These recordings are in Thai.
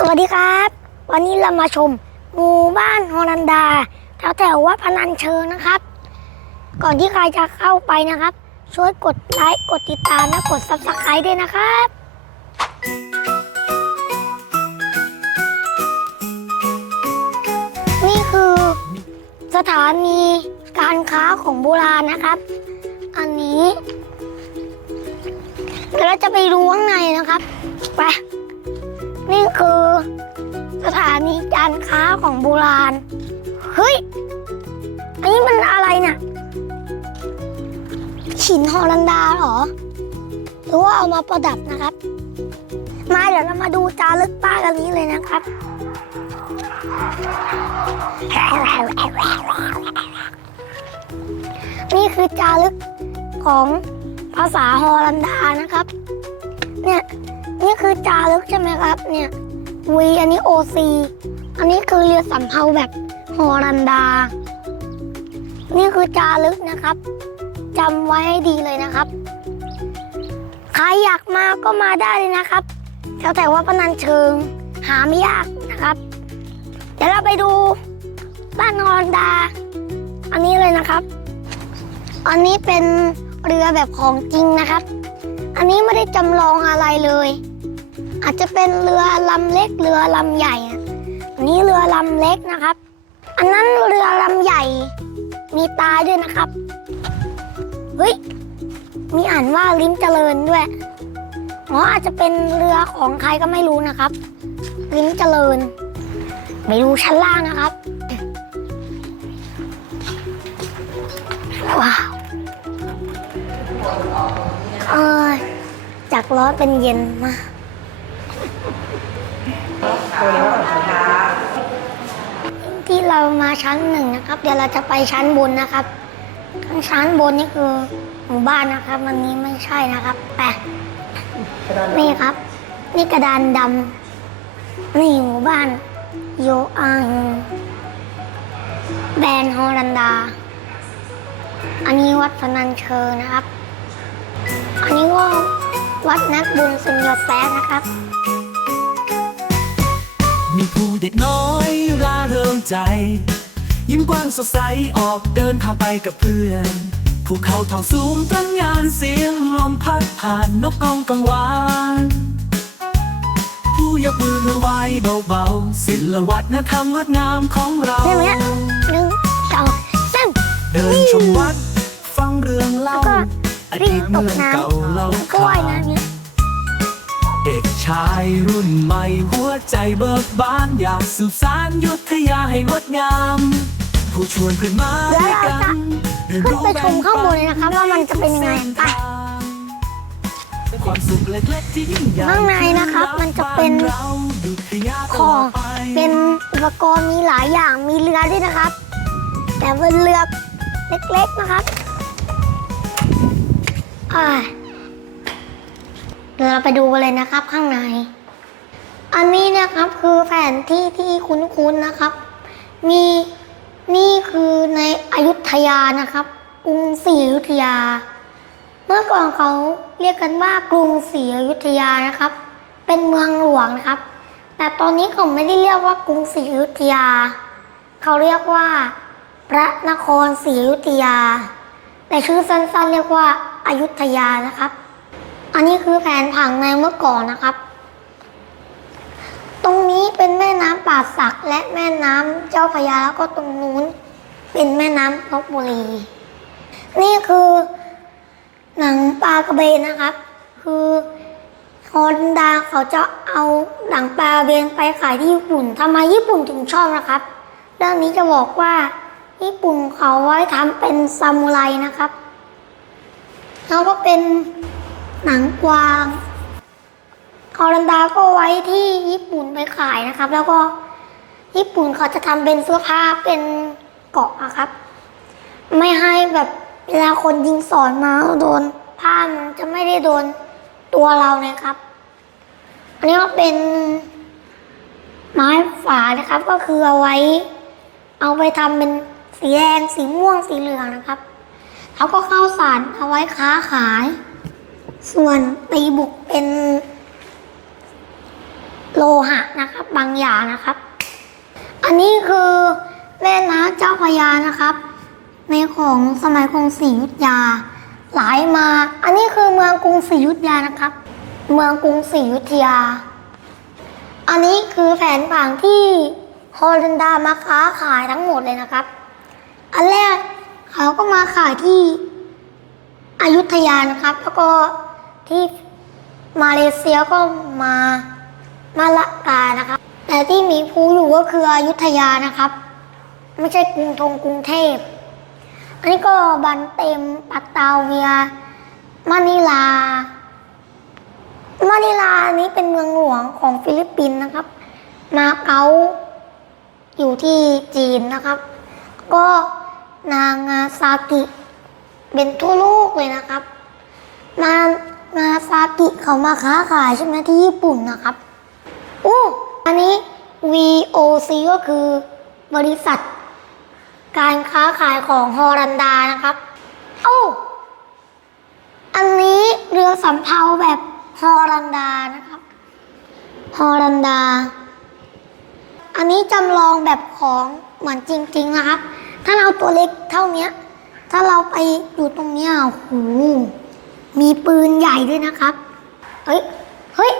สวัสดีครับ วันนี้เรามาชมหมู่บ้านฮอลันดาแถวแถววัดพนัญเชิงนะครับ ก่อนที่ใครจะเข้าไปนะครับ ช่วยกดไลค์กดติดตามและกด subscribe ด้วยนะครับนี่คือสถานีการค้าของโบราณนะครับ อันนี้เดี๋ยวเราจะไปดูข้างในนะครับไป นี่คือ สถานีการค้าของโบราณ เฮ้ย อันนี้มันอะไรนี่ยหินฮอลันดาเหรอ หรือว่าเอามาประดับนะครับ มาเดี๋ยวเรามาดูจารึกป้ากันนี้เลยนะครับ นี่คือจารึกของภาษาฮอลันดานะครับ เนี่ย นี่คือจารึกใช่ไหมครับเนี่ยวีอันนี้โอซีอันนี้คือเรือสำเภาแบบฮอลันดา นี่คือจารึกนะครับจำไว้ให้ดีเลยนะครับ ใครอยากมาก็มาได้เลยนะครับแถวแต่ว่าพนันเชิง หาไม่ยากนะครับ เดี๋ยวเราไปดูบ้านฮอลันดา อันนี้เลยนะครับ อันนี้เป็นเรือแบบของจริงนะครับ อันนี้ไม่ได้จำลองอะไรเลย อาจจะเป็นเรือลำเล็กเรือลำใหญ่อันนี้เรือลำเล็กนะครับ อันนั้นเรือลำใหญ่ มีตาด้วยนะครับเฮ้ยมีอ่านว่าลิ้มเจริญด้วยอ๋ออาจจะเป็นเรือของใครก็ไม่รู้นะครับ ลิ้มเจริญไปดูชั้นล่างนะครับว้าวเออจากร้อนเป็นเย็นมาก ที่เรามาชั้นหนึ่งนะครับ เดี๋ยวเราจะไปชั้นบนนะครับข้างชั้นบนนี่คือหมู่บ้านนะครับวันนี้ไม่ใช่นะครับแปะนี่ครับ นี่กระดานดำนี่หมู่บ้านโยอังแบรนฮอลันดา อันนี้วัดพนัญเชินะครับ อันนี้ก็วัดนักบุญสุญญแซกนะครับ มีผู้เด็กน้อยร่าเริงใจ ยิ้มกว้างสดใสออกเดินทางไปกับเพื่อนภูเขาทองสูงตั้งงานเสียงลมพัดผ่านนกกองกังวานผู้ยกมือไหวเบาๆศิลวัฒนธรรมงดงามของเราใช่ไหมหนึ่งสองสามเดินชมวัด ฟังเรื่องเล่าแล้วก็อวิ่ดีงตตเมืกองน้เก่าเล่าำแล้วก็ขาว่ายน้ำเนี่ย เด็กชายรุ่นใหม่หัวใจเบิกบานอยากสืบสานยุทธยาให้งดงาม ผู้ชวนเพื่อนมาเดี๋ยวด้วยเรากัจะนเรียนขึ้นรู้ไปชมข้างบนเลยนะครับว่ามันจะเป็นยังไงไปความสุขเล็กๆที่ยิ่งใหญ่ข้างในนะครับมันจะเป็นราดุจยาตขอลองดไปเป็นอุปกรณ์มีหลายอย่างมีเรือด้วยนะครับ แต่เป็นเรือเล็กๆนะครับอ่า เดี๋ยวเราไปดูกันเลยนะครับข้างใน อันนี้นะครับคือแผนที่ที่คุ้นๆนะครับ มีนี่คือในอยุธยานะครับกรุงศรีอยุธยา เมื่อก่อนเขาเรียกกันว่ากรุงศรีอยุธยานะครับ เป็นเมืองหลวงนะครับ แต่ตอนนี้เขาไม่ได้เรียกว่ากรุงศรีอยุธยา เขาเรียกว่า พระนครศรีอยุธยา แต่ชื่อสั้นๆเรียกว่าอายุทยานะครับ อันนี้คือแผนผังในเมื่อก่อนนะครับ ตรงนี้เป็นแม่น้ำป่าสักและแม่น้ำเจ้าพยาแล้วก็ตรงนู้นเป็นแม่น้ำลบบุรี นี่คือหนังปลากระเบนนะครับ คือฮอนดาเขาจะเอาหนังปลากระเบนไปขายที่ญี่ปุ่นทำไมญี่ปุ่นถึงชอบนะครับ เรื่องนี้จะบอกว่าญี่ปุ่นเขาไว้ทำเป็นซามูไรนะครับ แล้วก็เป็น หนังกวางฮอลันดาก็ไว้ที่ญี่ปุ่นไปขายนะครับ แล้วก็ญี่ปุ่นเขาจะทำเป็นเสื้อผ้าเป็นเกาะนะครับ ไม่ให้แบบเวลาคนยิงสอนมาโดนผ้ามันจะไม่ได้โดนตัวเรานะครับ อันนี้ก็เป็นไม้ฝานะครับ ก็คือเอาไว้ เอาไปทำเป็นสีแดงสีม่วงสีเหลืองนะครับ แล้วก็ข้าวสารเอาไว้ค้าขาย ส่วนตีบุกเป็น โลหะนะครับ บางอย่างนะครับ อันนี้คือแม่น้ำเจ้าพยานะครับ ในของสมัยกรุงศรีอยุธยาไหลมา อันนี้คือเมืองกรุงศรีอยุธยานะครับ เมืองกรุงศรีอยุธยา อันนี้คือแผนผังที่ฮอลันดามาค้าขายทั้งหมดเลยนะครับ อันแรกเขาก็มาขายที่อยุธยานะครับ แล้วก็ ที่มาเลเซียก็มามาละกานะครับ แต่ที่มีภูอยู่ก็คืออยุธยานะครับ ไม่ใช่กรุงธงกรุงเทพ อันนี้ก็บันเต็มปัตตาเวียมะนิลามะนิลาอันนี้เป็นเมืองหลวงของฟิลิปปินส์นะครับ มาเก๊าอยู่ที่จีนนะครับ ก็นางาซากิ เป็นทั่วโลกเลยนะครับนา งาซากิเขามาค้าขายใช่ไหมที่ญี่ปุ่นนะครับอู้อันนี้ VOC ก็คือบริษัท การค้าขายของฮอลันดานะครับโอ้อันนี้เรือสำเภาแบบฮอลันดานะครับฮอลันดา อันนี้จำลองแบบของเหมือนจริง ๆ นะครับ ถ้าเราตัวเล็กเท่านี้ถ้าเราไปอยู่ตรงนี้โอ้โห มีปืนใหญ่ด้วยนะครับ เฮ้ย เฮ้ย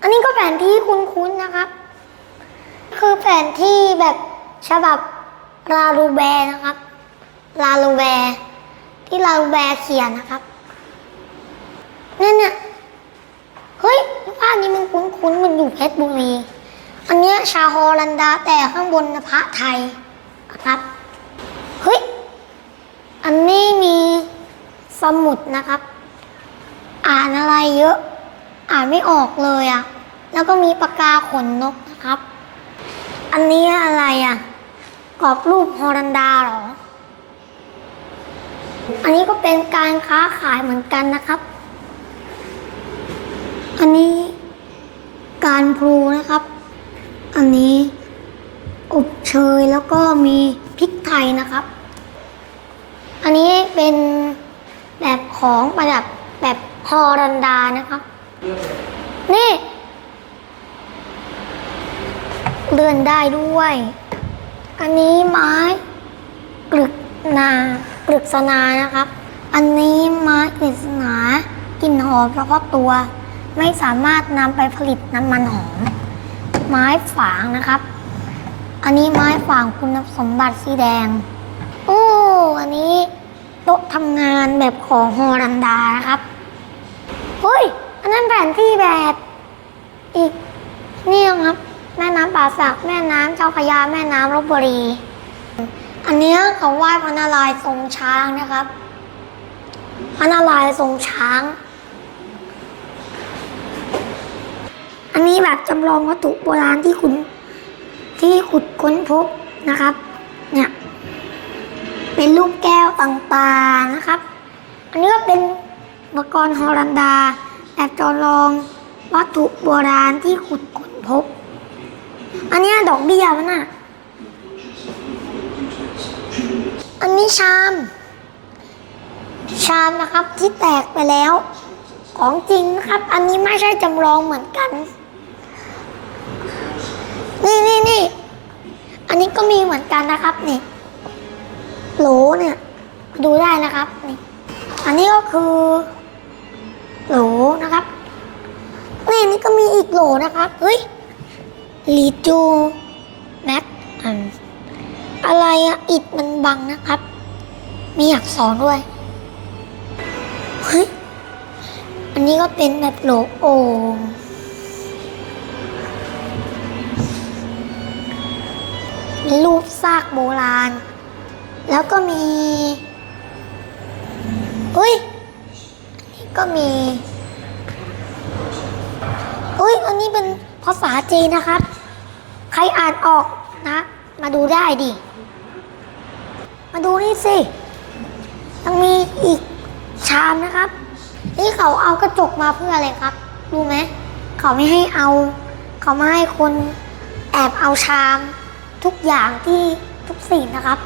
อันนี้ก็แผนที่คุ้นๆนะครับ คือแผนที่แบบฉบับลาลูแบร์นะครับ ลาลูแบร์ที่ลาลูแบร์เขียนนะครับนั่นน่ะเฮ้ยภาพนี้มันคุ้นๆ มันอยู่เพชรบุรี อันเนี้ยชาฮอลันดาแต่ข้างบนพระไทยนะครับ เฮ้ย อันนี้มีสมุดนะครับ อ่านอะไรเยอะ อ่านไม่ออกเลยอะ่ะแล้วก็มีปากกาขนนกนะครับ อันนี้อะไรอะ่ะกรอบรูปฮอลันดาหรอ อันนี้ก็เป็นการค้าขายเหมือนกันนะครับ อันนี้การพลูนะครับ อันนี้อบเชยแล้วก็มีพริกไทยนะครับ อันนี้เป็นแบบของประดับแบบ ฮอลันดานะครับ นี่ เดินได้ด้วย อันนี้ไม้กลึกนากลึกสนานะครับ อันนี้ไม้กฤษณากลิ่นหอมเฉพาะตัว ไม่สามารถนำไปผลิตน้ำมันหอม ไม้ฝางนะครับ อันนี้ไม้ฝางคุณสมบัติสีแดง โอ้ อันนี้โต๊ะทำงานแบบของฮอลันดานะครับ อันนั้นแผนที่แบบอีกนี่ครับ แม่น้ำป่าสัก แม่น้ำเจ้าพระยาแม่น้ำลบบุรี อันนี้ยเขาไหว้พระนารายณ์ทรงช้างนะครับพระนารายณ์ทรงช้าง อันนี้แบบจำลองวัตถุโบราณที่คุณที่ขุดค้นพบนะครับ เนี่ย เป็นลูกแก้วต่างๆนะครับ อันนี้ก็เป็นอุปกรณ์ฮอลันดา แบบจำลองวัตถุโบราณที่ขุดค้นพบ อันนี้ดอกเบี้ยมันอะอันนี้ชาม ชามนะครับที่แตกไปแล้ว ของจริงนะครับ อันนี้ไม่ใช่จำลองเหมือนกัน นี่นี่นี่ อันนี้ก็มีเหมือนกันนะครับนี่โหลเนี่ย ดูได้นะครับนี่ อันนี้ก็คือ โหลนะครับนี่นี่ก็มีอีกโหลนะครับ เฮ้ยลีจูแม็กอันอะไรอะอิดมันบังนะครับ มีอักษรด้วย เฮ้ย อันนี้ก็เป็นแบบโหลโอ่งมีรูปซากโบราณ แล้วก็มี เฮ้ย ก็มีเฮ้ยอันนี้เป็นภาษาจีนนะครับ ใครอ่านออกนะ มาดูได้ดิ มาดูนี่สิยังมีอีกชามนะครับ นี่เขาเอากระจกมาเพื่ออะไรครับ รู้ไหม เขาไม่ให้เอา เขาไม่ให้คนแอบเอาชาม ทุกอย่างที่ทุกสิ่งนะครับ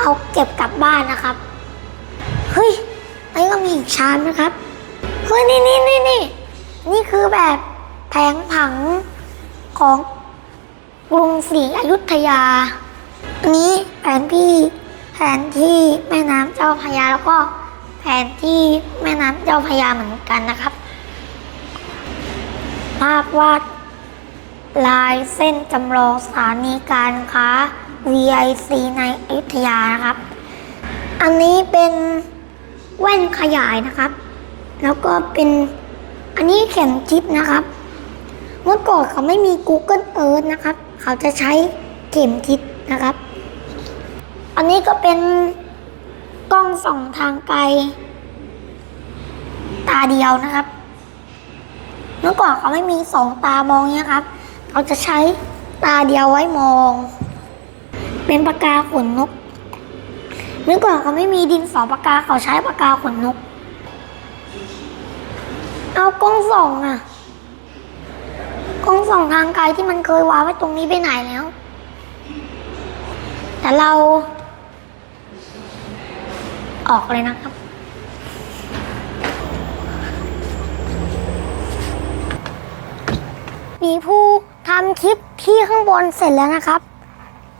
เอาเก็บกลับบ้านนะครับ เฮ้ยอันนี้ก็มีอีกชามนะครับ เฮ้ยนี่นี่นี่นี่นี่คือแบบแผงผังของกรุงศรีอยุธยา อันนี้แผนที่แผนที่แม่น้ำเจ้าพระยาแล้วก็แผนที่แม่น้ำเจ้าพระยาเหมือนกันนะครับ ภาพวาดลายเส้นจำลองสถานีการค้า VIC ในอยุธยานะครับ อันนี้เป็นแว่นขยายนะครับ แล้วก็เป็นอันนี้เข็มทิศนะครับ เมื่อก่อนเขาไม่มี Google Earth นะครับ เขาจะใช้เข็มทิศนะครับ อันนี้ก็เป็นกล้องส่องทางไกล ตาเดียวนะครับ เมื่อก่อนเขาไม่มีสองตามองเนี่ยครับ เขาจะใช้ตาเดียวไว้มอง เป็นปากกาขนนก เมื่อก่อนเขาไม่มีดินสอปากกาเขาใช้ปากกาขนนก เอากล้องส่องอะกล้องส่องทางไกลที่มันเคยวางไว้ตรงนี้ไปไหนแล้ว แต่เรา ออกเลยนะครับ มีผู้ทำคลิปที่ข้างบนเสร็จแล้วนะครับ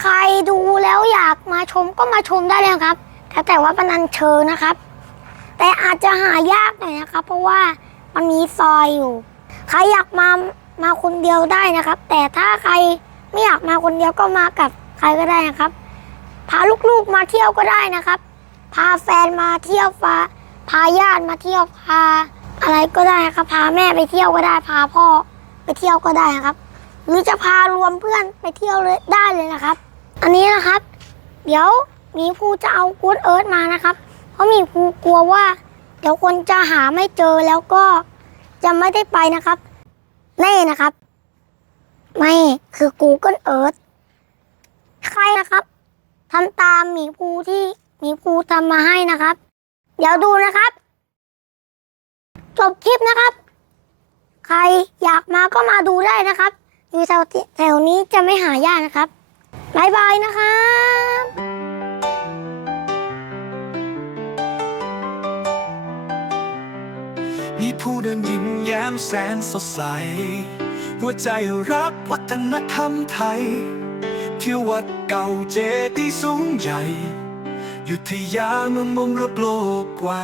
ใครดูแล้วอยากมาชมก็มาชมได้เลยครับ แต่แต่ว่าเป็นอันเชิญนะครับ แต่อาจจะหายากหน่อยนะครับ เพราะว่า มันมีซอยอยู่ ใครอยากมามาคนเดียวได้นะครับ แต่ถ้าใครไม่อยากมาคนเดียวก็มากับใครก็ได้นะครับ พาลูกๆมาเที่ยวก็ได้นะครับ พาแฟนมาเที่ยวพาพาญาติมาเที่ยวพาอะไรก็ได้ครับ พาแม่ไปเที่ยวก็ได้พาพ่อไปเที่ยวก็ได้นะครับ หรือจะพารวมเพื่อนไปเที่ยวเลยได้เลยนะครับ อันนี้นะครับ เดี๋ยวมีภูจะเอากูดเอิร์ธมานะครับ เพราะมีภูกลัวว่า เดี๋ยวคนจะหาไม่เจอแล้วก็จะไม่ได้ไปนะครับแน่นะครับ ไม่คือ Google Earth ใครนะครับทำตามหมีภูที่หมีภูทำมาให้นะครับ เดี๋ยวดูนะครับ จบคลิปนะครับ ใครอยากมาก็มาดูได้นะครับอยู่แถวแถวนี้จะไม่หายากนะครับบายบายนะครับ ผู้เดินยิ้มแย้มแสนสดใส หัวใจรักวัฒนธรรมไทย ที่วัดเก่าเจดีย์สูงใหญ่ ยุทธยาเมืองมุมระโลกไว้